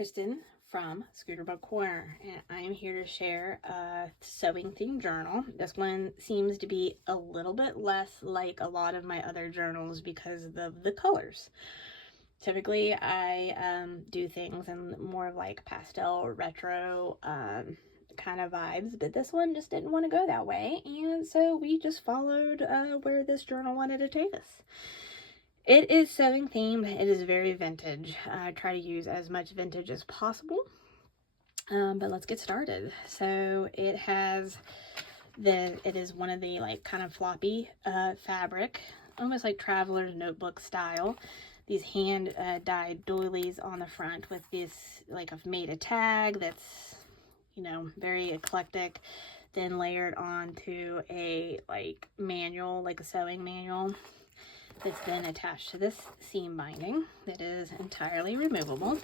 Kristen from Scooterbug Corner, and I am here to share a sewing themed journal. This one seems to be a little bit less like a lot of my other journals because of the colors. Typically, I do things in more of like pastel or retro kind of vibes, but this one just didn't want to go that way, and so we just followed where this journal wanted to take us. It is sewing themed. It is very vintage. I try to use as much vintage as possible. But let's get started. So it is one of the like kind of floppy fabric, almost like traveler's notebook style. These hand dyed doilies on the front with this, like I've made a tag that's, you know, very eclectic, then layered onto a like manual, like a sewing manual. That's then attached to this seam binding that is entirely removable.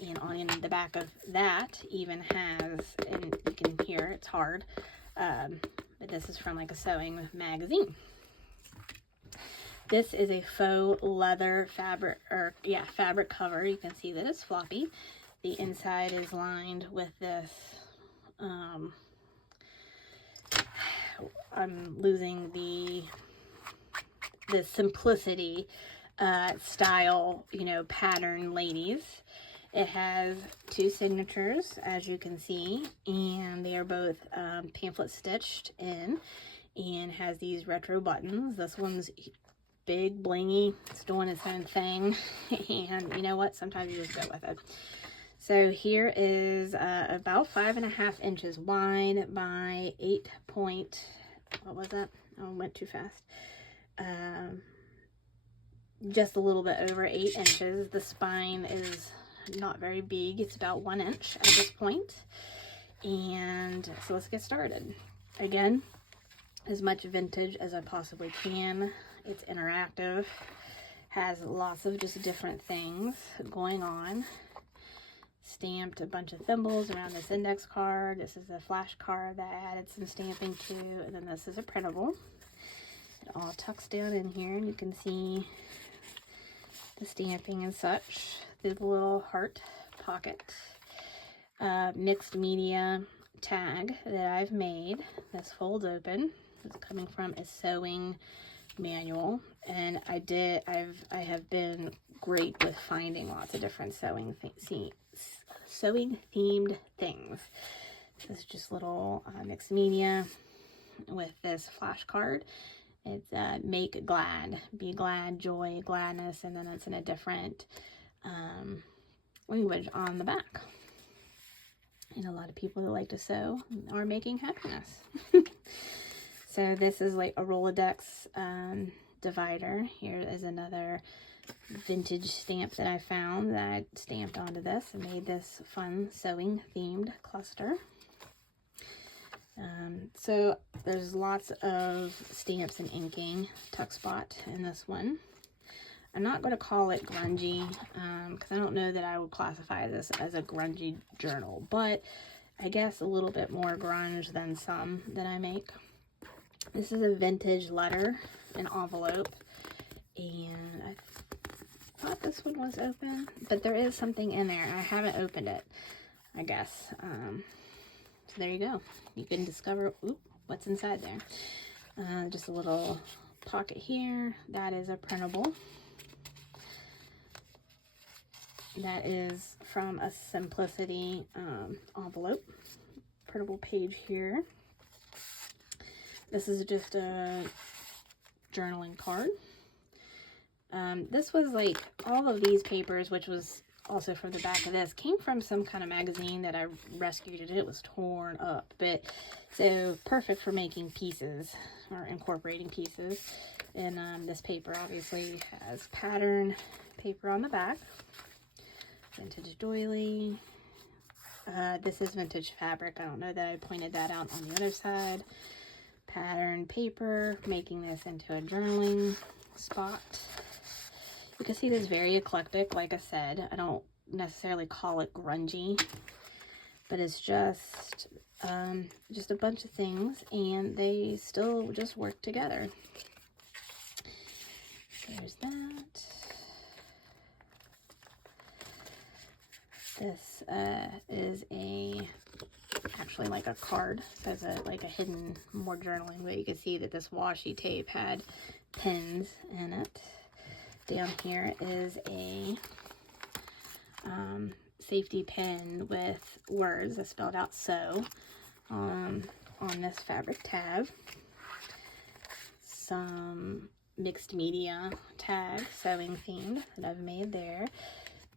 And on the back of that even has, and you can hear it's hard, but this is from like a sewing magazine. This is a faux leather fabric, fabric cover. You can see that it's floppy. The inside is lined with this, I'm losing the simplicity style, you know, pattern ladies. It has two signatures, as you can see, and they are both pamphlet stitched in, and has these retro buttons. This one's big, blingy, it's doing its own thing, and you know what, sometimes you just go with it. So here is about 5.5 inches wide by 8 point, what was that? Oh, I went too fast. Just a little bit over 8 inches. The spine is not very big. It's about 1 inch at this point. And so let's get started. Again, as much vintage as I possibly can. It's interactive. Has lots of just different things going on. Stamped a bunch of thimbles around this index card. This is a flash card that I added some stamping to. And then this is a printable. It all tucks down in here, and you can see the stamping and such. The little heart pocket. Mixed media tag that I've made. This folds open. It's coming from a sewing manual, and I have been great with finding lots of different sewing themed things. This is just little mixed media with this flashcard. It's make glad, be glad, joy, gladness, and then it's in a different language on the back. And a lot of people that like to sew are making happiness. So this is like a Rolodex divider. Here is another vintage stamp that I found that I stamped onto this and made this fun sewing themed cluster. So there's lots of stamps and inking, tuck spot in this one. I'm not going to call it grungy because I don't know that I would classify this as a grungy journal, but I guess a little bit more grunge than some that I make. This is a vintage letter, an envelope, and I thought this one was open, but there is something in there. I haven't opened it, I guess. So there you go. You can discover what's inside there. Just a little pocket here. That is a printable. That is from a Simplicity envelope. Printable page here. This is just a journaling card. This was like all of these papers, which was also from the back of this, came from some kind of magazine that I rescued it. It was torn up, but so perfect for making pieces or incorporating pieces. And this paper obviously has pattern paper on the back. Vintage doily. This is vintage fabric. I don't know that I pointed that out on the other side. Pattern paper, making this into a journaling spot. You can see this very eclectic. Like I said, I don't necessarily call it grungy, but it's just a bunch of things, and they still just work together. So there's that. This is actually like a card. So it's like a hidden, more journaling, but you can see that this washi tape had pins in it. Down here is a safety pin with words that spelled out sew on this fabric tab. Some mixed media tag, sewing themed, that I've made there.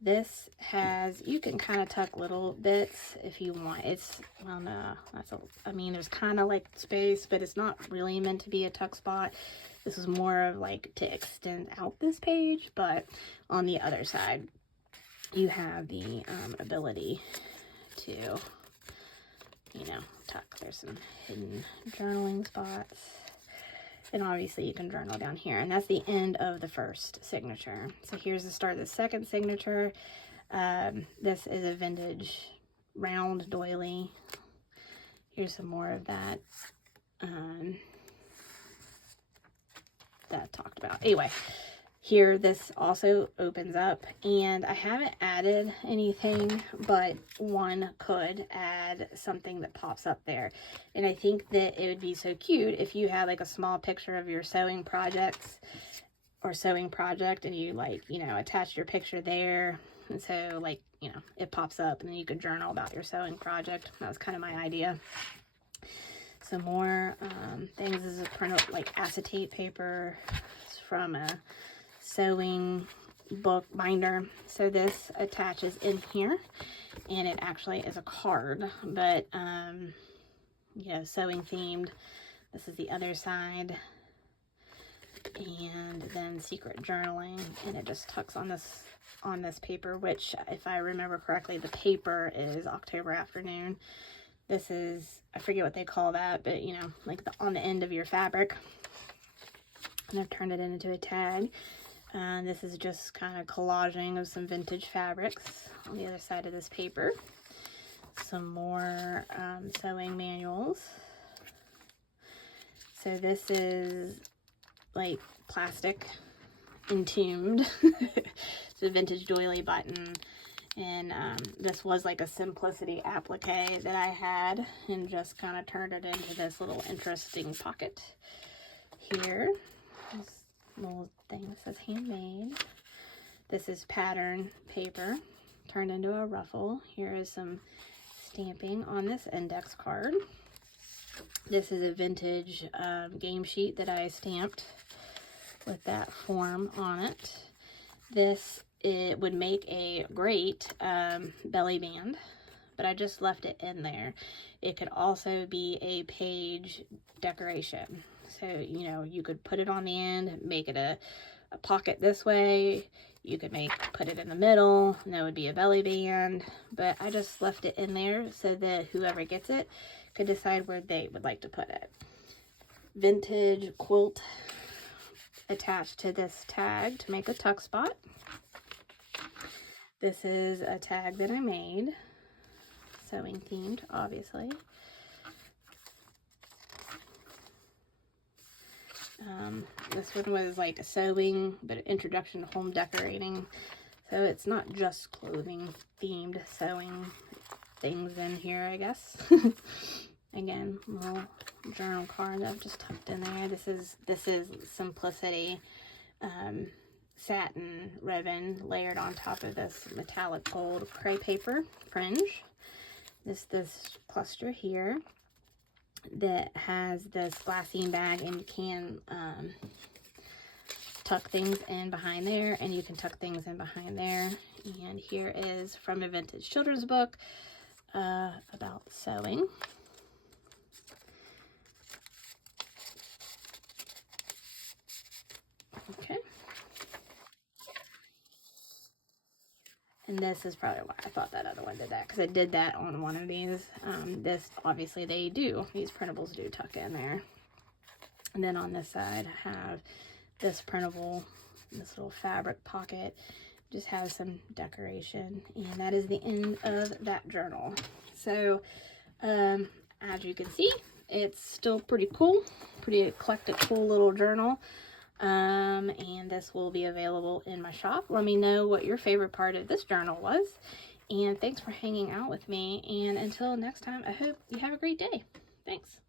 This has, you can kind of tuck little bits if you want. It's, well, no, I mean, there's kind of like space, but it's not really meant to be a tuck spot. This is more of like to extend out this page, but on the other side, you have the ability to, you know, tuck. There's some hidden journaling spots. And obviously you can journal down here. And that's the end of the first signature. So here's the start of the second signature. This is a vintage round doily. Here's some more of that. That I talked about. Anyway, here this also opens up, and I haven't added anything, but one could add something that pops up there. And I think that it would be so cute if you had like a small picture of your sewing projects or sewing project, and you, like, you know, attach your picture there, and so, like, you know, it pops up, and then you could journal about your sewing project. That was kind of my idea. Some more things. This is a print, like acetate paper. It's from a sewing book binder. So this attaches in here, and it actually is a card, but you know, sewing themed. This is the other side, and then secret journaling, and it just tucks on this paper, which, if I remember correctly, the paper is October Afternoon. This is, I forget what they call that, but you know, like on the end of your fabric. And I've turned it into a tag. This is just kind of collaging of some vintage fabrics on the other side of this paper. Some more sewing manuals. So this is like plastic entombed. It's a vintage doily button. And this was like a simplicity applique that I had, and just kind of turned it into this little interesting pocket. Here, this little thing that says handmade. This is pattern paper turned into a ruffle. Here is some stamping on this index card. This is a vintage game sheet that I stamped with that form on it. This, it would make a great belly band, but I just left it in there. It could also be a page decoration. So, you know, you could put it on the end, make it a pocket this way. You could put it in the middle, and that would be a belly band. But I just left it in there so that whoever gets it could decide where they would like to put it. Vintage quilt attached to this tag to make a tuck spot. This is a tag that I made, sewing themed, obviously. This one was like a sewing, but an introduction to home decorating. So it's not just clothing themed sewing things in here, I guess. Again, little journal card that I've just tucked in there. This is Simplicity satin ribbon layered on top of this metallic gold crepe paper fringe. This cluster here that has this glassine bag, and you can tuck things in behind there, and you can tuck things in behind there. And here is from a vintage children's book about sewing. Okay. And this is probably why I thought that other one did that, because I did that on one of these. This, obviously, these printables do tuck in there. And then on this side, I have this printable, this little fabric pocket. Just has some decoration. And that is the end of that journal. So, as you can see, it's still pretty cool. Pretty eclectic, cool little journal. And this will be available in my shop. Let me know what your favorite part of this journal was, And thanks for hanging out with me. And until next time, I hope you have a great day. Thanks.